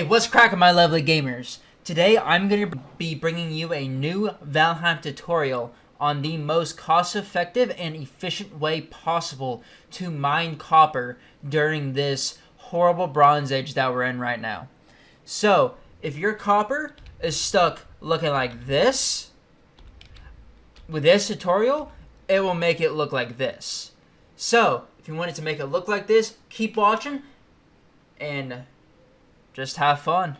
Hey, what's cracking, my lovely gamers? Today I'm going to be bringing you a new Valheim tutorial on the most cost-effective and efficient way possible to mine copper during this horrible Bronze Age that we're in right now. So, if your copper is stuck looking like this, with this tutorial, it will make it look like this. So, if you want it to make it look like this, keep watching and just have fun.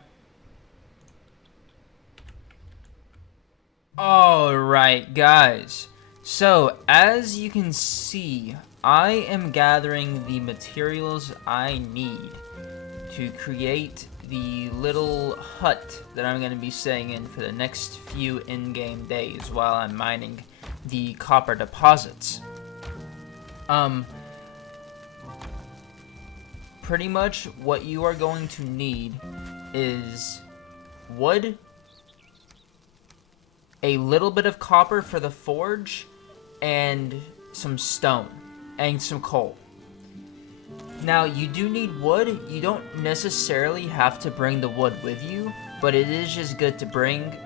Alright, guys. So, as you can see, I am gathering the materials I need to create the little hut that I'm going to be staying in for the next few in-game days while I'm mining the copper deposits. Pretty much what you are going to need is wood, a little bit of copper for the forge, and some stone, and some coal. Now, you do need wood. You don't necessarily have to bring the wood with you, but it is just good to bring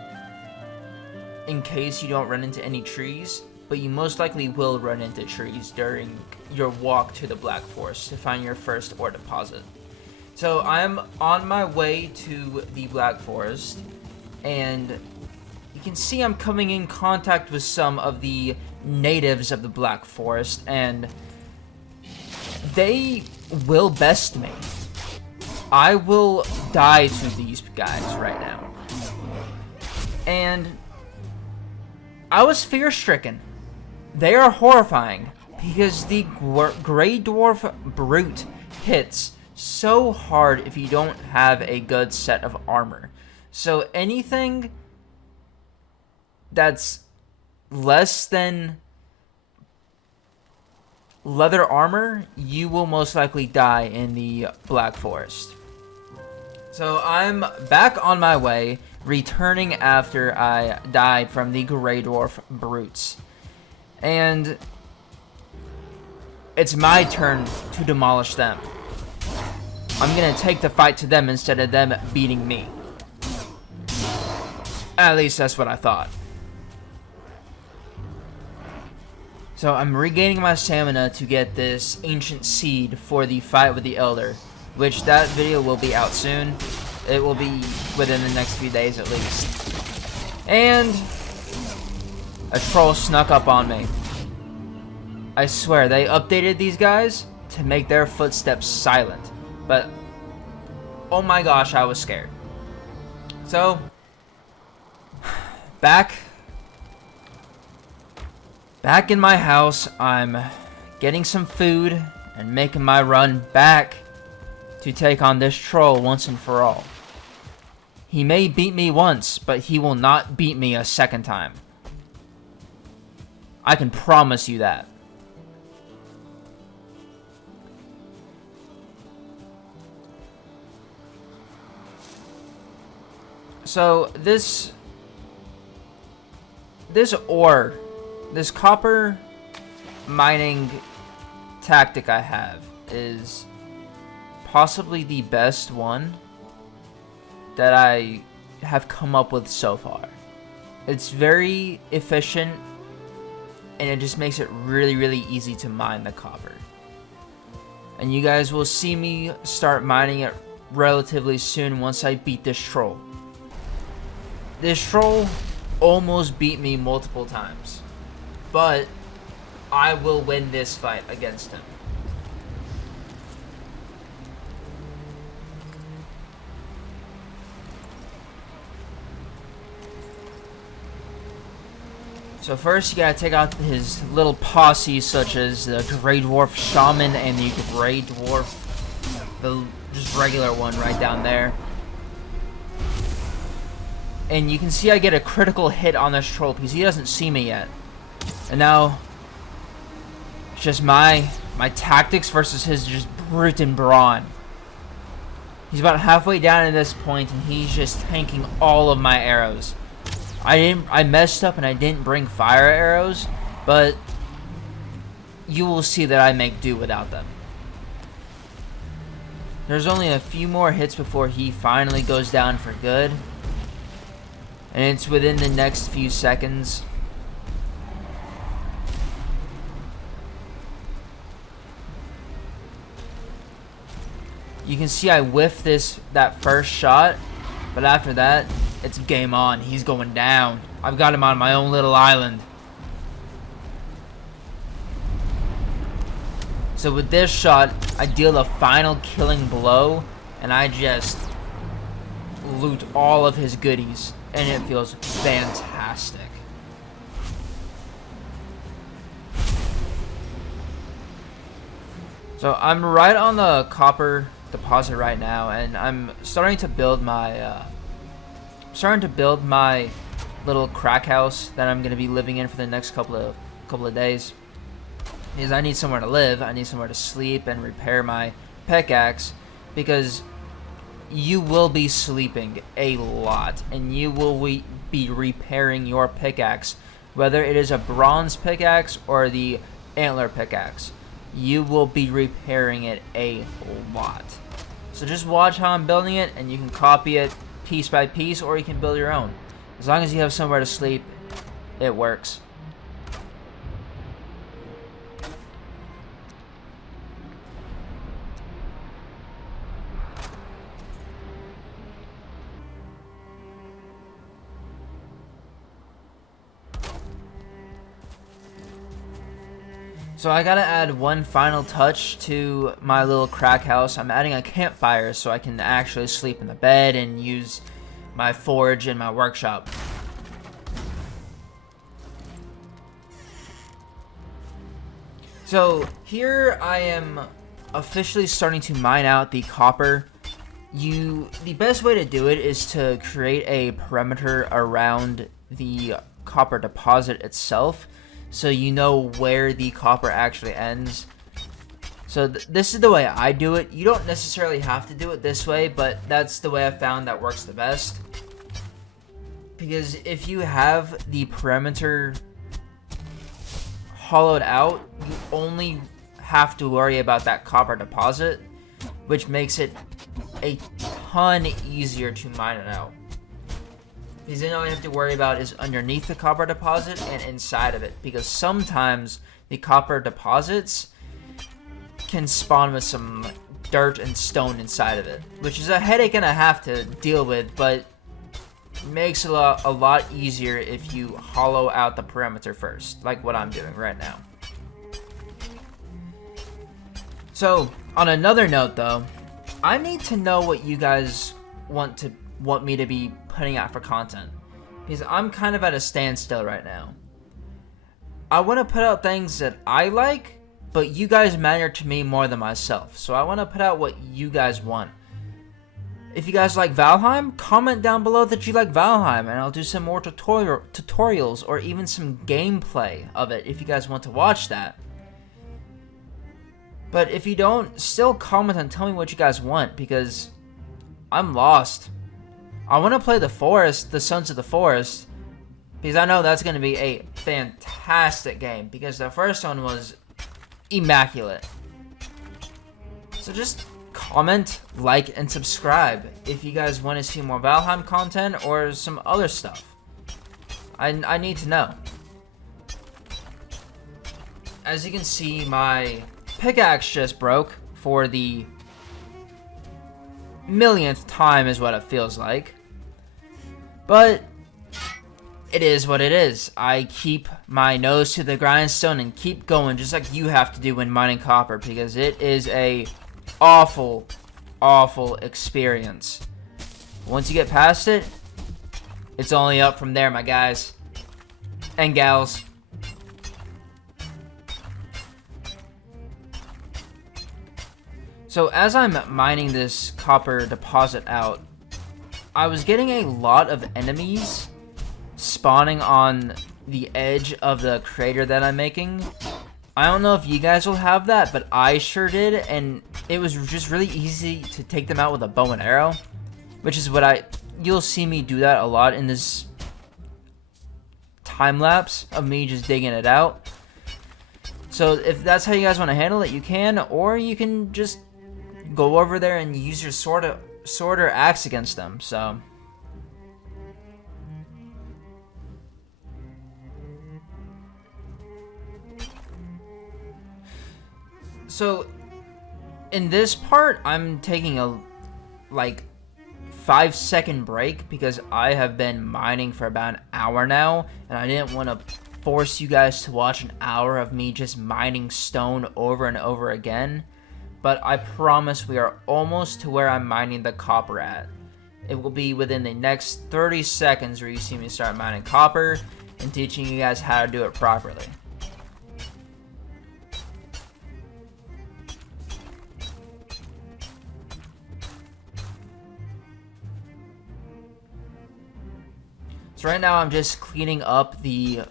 in case you don't run into any trees. But you most likely will run into trees during your walk to the Black Forest to find your first ore deposit. So I'm on my way to the Black Forest, and you can see I'm coming in contact with some of the natives of the Black Forest, and they will best me. I will die to these guys right now. And I was fear-stricken. They are horrifying because the Grey Dwarf Brute hits so hard if you don't have a good set of armor. So anything that's less than leather armor, you will most likely die in the Black Forest. So I'm back on my way, returning after I died from the Grey Dwarf Brutes. And it's my turn to demolish them. I'm gonna take the fight to them instead of them beating me. At least that's what I thought. So I'm regaining my stamina to get this ancient seed for the fight with the Elder, which that video will be out soon. It will be within the next few days at least. And a troll snuck up on me. I swear, they updated these guys to make their footsteps silent. But, oh my gosh, I was scared. So, back in my house, I'm getting some food and making my run back to take on this troll once and for all. He may beat me once, but he will not beat me a second time. I can promise you that. So this copper mining tactic I have is possibly the best one that I have come up with so far. It's very efficient, and it just makes it really, really easy to mine the copper. And you guys will see me start mining it relatively soon once I beat this troll. This troll almost beat me multiple times, but I will win this fight against him. So first you gotta take out his little posse, such as the Grey Dwarf Shaman and the Grey Dwarf, the just regular one right down there. And you can see I get a critical hit on this troll because he doesn't see me yet. And now, it's just my tactics versus his just brute and brawn. He's about halfway down at this point, and he's just tanking all of my arrows. I messed up and I didn't bring fire arrows, but you will see that I make do without them. There's only a few more hits before he finally goes down for good. And it's within the next few seconds. You can see I whiffed that first shot, but after that, it's game on. He's going down. I've got him on my own little island. So with this shot, I deal the final killing blow, and I just loot all of his goodies, and it feels fantastic. So I'm right on the copper deposit right now, and I'm starting to build my little crack house that I'm gonna be living in for the next couple of days. Because I need somewhere to live, I need somewhere to sleep and repair my pickaxe, because you will be sleeping a lot and you will be repairing your pickaxe, whether it is a bronze pickaxe or the antler pickaxe. You will be repairing it a lot. So just watch how I'm building it, and you can copy it piece by piece, or you can build your own. As long as you have somewhere to sleep, it works. So I gotta add one final touch to my little crack house. I'm adding a campfire so I can actually sleep in the bed and use my forge in my workshop. So here I am officially starting to mine out the copper. The best way to do it is to create a perimeter around the copper deposit itself, so you know where the copper actually ends. So this is the way I do it. You don't necessarily have to do it this way, but that's the way I found that works the best. Because if you have the perimeter hollowed out, you only have to worry about that copper deposit, which makes it a ton easier to mine it out. Because then all you have to worry about is underneath the copper deposit and inside of it. Because sometimes the copper deposits can spawn with some dirt and stone inside of it, which is a headache and a half to deal with, but makes it a lot easier if you hollow out the perimeter first, like what I'm doing right now. So, on another note though, I need to know what you guys want me to be putting out for content, because I'm kind of at a standstill right now. I want to put out things that I like, but you guys matter to me more than myself, so I want to put out what you guys want. If you guys like Valheim, comment down below that you like Valheim, and I'll do some more tutorials or even some gameplay of it if you guys want to watch that. But if you don't, still comment and tell me what you guys want, because I'm lost. I want to play The Forest, the Sons of the Forest, because I know that's going to be a fantastic game, because the first one was immaculate. So just comment, like, and subscribe if you guys want to see more Valheim content or some other stuff. I need to know. As you can see, my pickaxe just broke for the millionth time is what it feels like. But it is what it is. I keep my nose to the grindstone and keep going, just like you have to do when mining copper, because it is a awful experience. Once you get past it, it's only up from there, my guys and gals. So as I'm mining this copper deposit out, I was getting a lot of enemies spawning on the edge of the crater that I'm making. I don't know if you guys will have that, but I sure did, and it was just really easy to take them out with a bow and arrow, which is what you'll see me do that a lot in this time lapse of me just digging it out. So if that's how you guys want to handle it, you can, or you can just go over there and use your sword or axe against them. So in this part, I'm taking a like 5-second break because I have been mining for about an hour now, and I didn't want to force you guys to watch an hour of me just mining stone over and over again. But I promise we are almost to where I'm mining the copper at. It will be within the next 30 seconds where you see me start mining copper and teaching you guys how to do it properly. So right now I'm just cleaning up the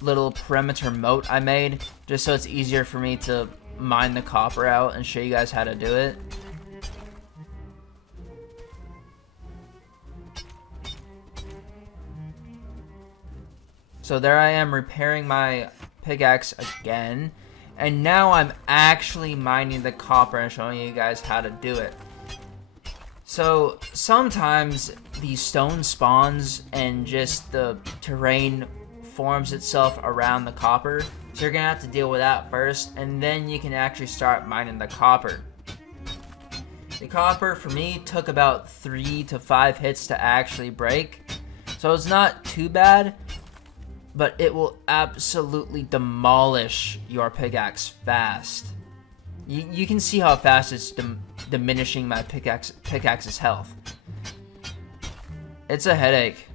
little perimeter moat I made, just so it's easier for me to mine the copper out and show you guys how to do it. So there I am repairing my pickaxe again, and now I'm actually mining the copper and showing you guys how to do it. So sometimes the stone spawns and just the terrain forms itself around the copper, so you're gonna have to deal with that first, and then you can actually start mining the copper. The copper for me took about 3 to 5 hits to actually break, so it's not too bad, but it will absolutely demolish your pickaxe fast. You can see how fast it's diminishing my pickaxe's health. It's a headache.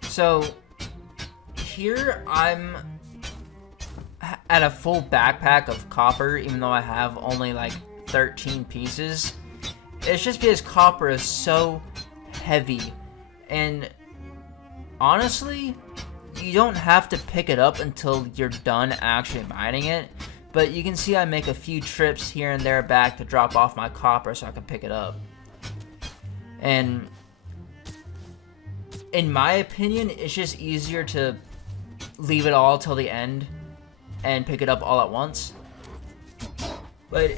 So here I'm at a full backpack of copper, even though I have only like 13 pieces. It's just because copper is so heavy, and honestly, you don't have to pick it up until you're done actually mining it, but you can see I make a few trips here and there back to drop off my copper so I can pick it up. And in my opinion, it's just easier to leave it all till the end and pick it up all at once. But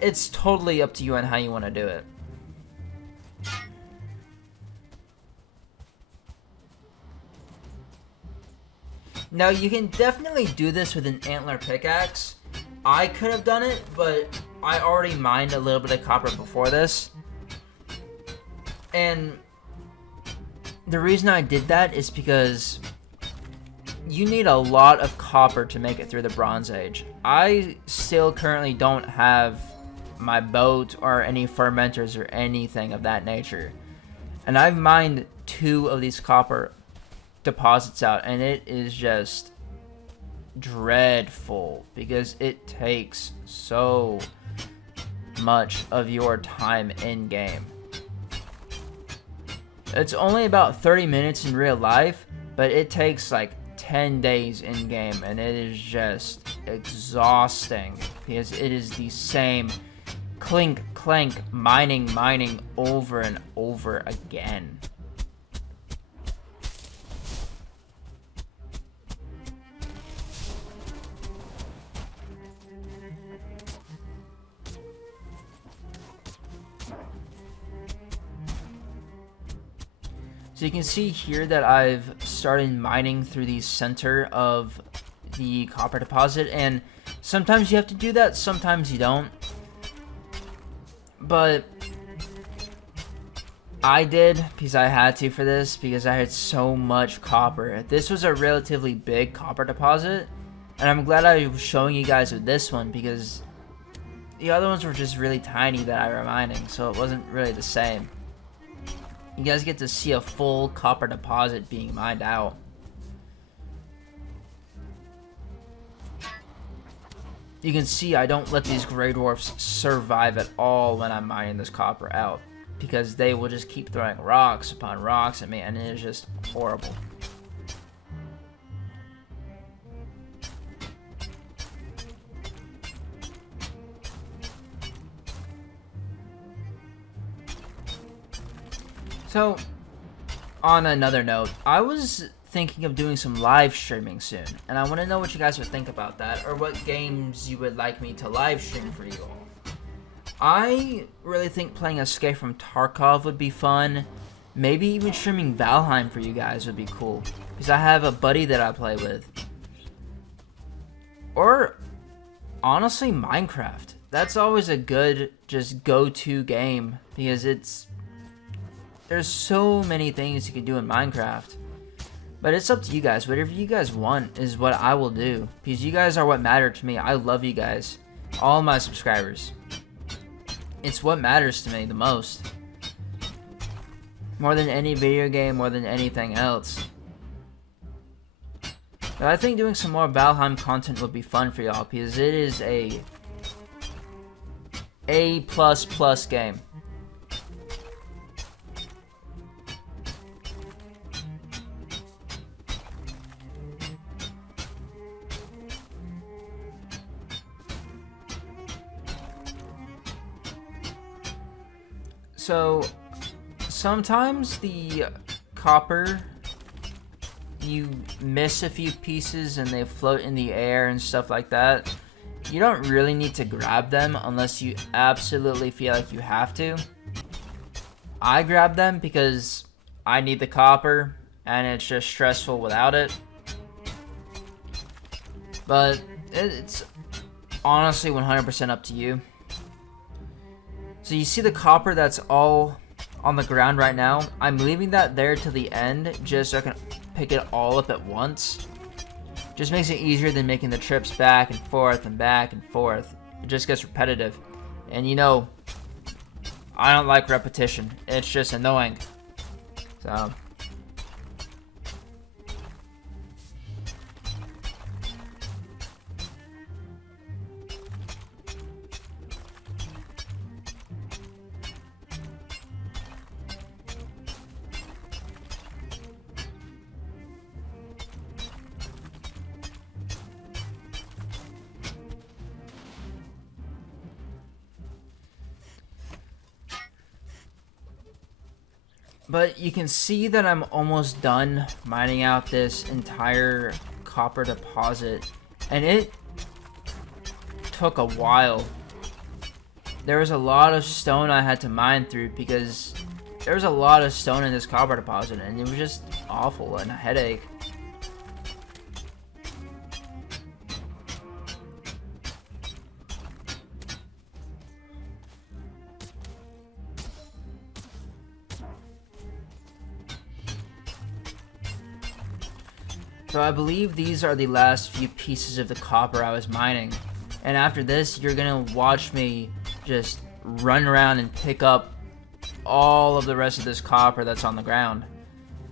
it's totally up to you on how you want to do it. Now you can definitely do this with an antler pickaxe. I could have done it, but I already mined a little bit of copper before this. And the reason I did that is because you need a lot of copper to make it through the Bronze Age. I still currently don't have my boat or any fermenters or anything of that nature. And I've mined 2 of these copper deposits out, and it is just dreadful because it takes so much of your time in game. It's only about 30 minutes in real life, but it takes like 10 days in game, and it is just exhausting because it is the same clink clank mining over and over again. So you can see here that I've started mining through the center of the copper deposit, and sometimes you have to do that, sometimes you don't. But I did because I had to for this, because I had so much copper. This was a relatively big copper deposit, and I'm glad I was showing you guys with this one because the other ones were just really tiny that I were mining, so it wasn't really the same. You guys get to see a full copper deposit being mined out. You can see I don't let these gray dwarfs survive at all when I'm mining this copper out, because they will just keep throwing rocks upon rocks at me, and it is just horrible. So, on another note, I was thinking of doing some live streaming soon, and I want to know what you guys would think about that, or what games you would like me to live stream for you all. I really think playing Escape from Tarkov would be fun. Maybe even streaming Valheim for you guys would be cool, because I have a buddy that I play with. Or, honestly, Minecraft. That's always a good, just go-to game, because there's so many things you can do in Minecraft. But it's up to you guys. Whatever you guys want is what I will do, because you guys are what matter to me. I love you guys. All my subscribers. It's what matters to me the most. More than any video game, more than anything else. But I think doing some more Valheim content would be fun for y'all, because it is a A++ game. So, sometimes the copper, you miss a few pieces and they float in the air and stuff like that. You don't really need to grab them unless you absolutely feel like you have to. I grab them because I need the copper and it's just stressful without it. But it's honestly 100% up to you. So you see the copper that's all on the ground right now? I'm leaving that there to the end just so I can pick it all up at once. Just makes it easier than making the trips back and forth and back and forth. It just gets repetitive. And you know, I don't like repetition. It's just annoying. So... But you can see that I'm almost done mining out this entire copper deposit, and it took a while. There was a lot of stone I had to mine through because there was a lot of stone in this copper deposit, and it was just awful and a headache. So I believe these are the last few pieces of the copper I was mining. And after this, you're gonna watch me just run around and pick up all of the rest of this copper that's on the ground.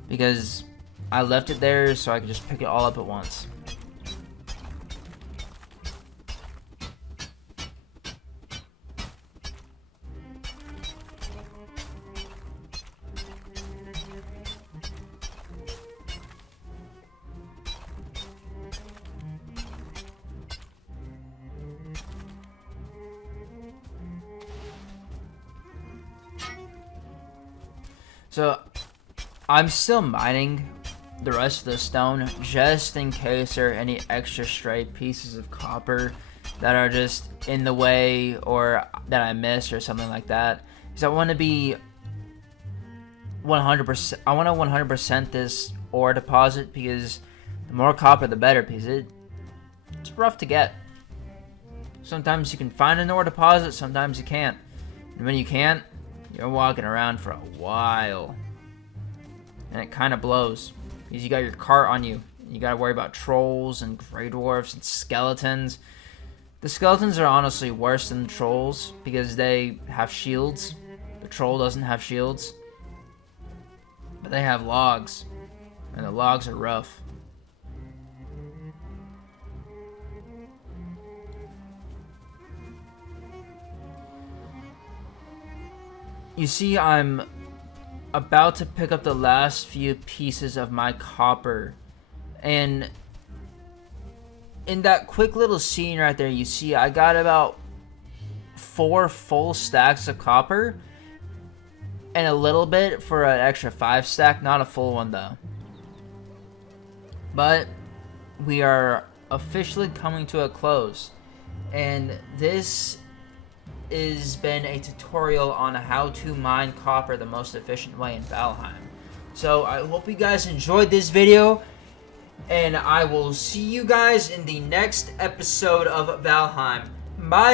Because I left it there so I could just pick it all up at once. So, I'm still mining the rest of the stone just in case there are any extra stray pieces of copper that are just in the way or that I missed or something like that. Because I want to be 100%. I want to 100% this ore deposit because the more copper, the better. Because it's rough to get. Sometimes you can find an ore deposit, sometimes you can't. And when you can't, you're walking around for a while. And it kind of blows. Because you got your cart on you. You got to worry about trolls and grey dwarfs and skeletons. The skeletons are honestly worse than the trolls because they have shields. The troll doesn't have shields. But they have logs. And the logs are rough. You see, I'm about to pick up the last few pieces of my copper. And in that quick little scene right there, you see I got about 4 full stacks of copper. and a little bit for an extra 5 stack, not a full one though. But we are officially coming to a close, and this has been a tutorial on how to mine copper the most efficient way in Valheim. So I hope you guys enjoyed this video, and I will see you guys in the next episode of Valheim. Bye!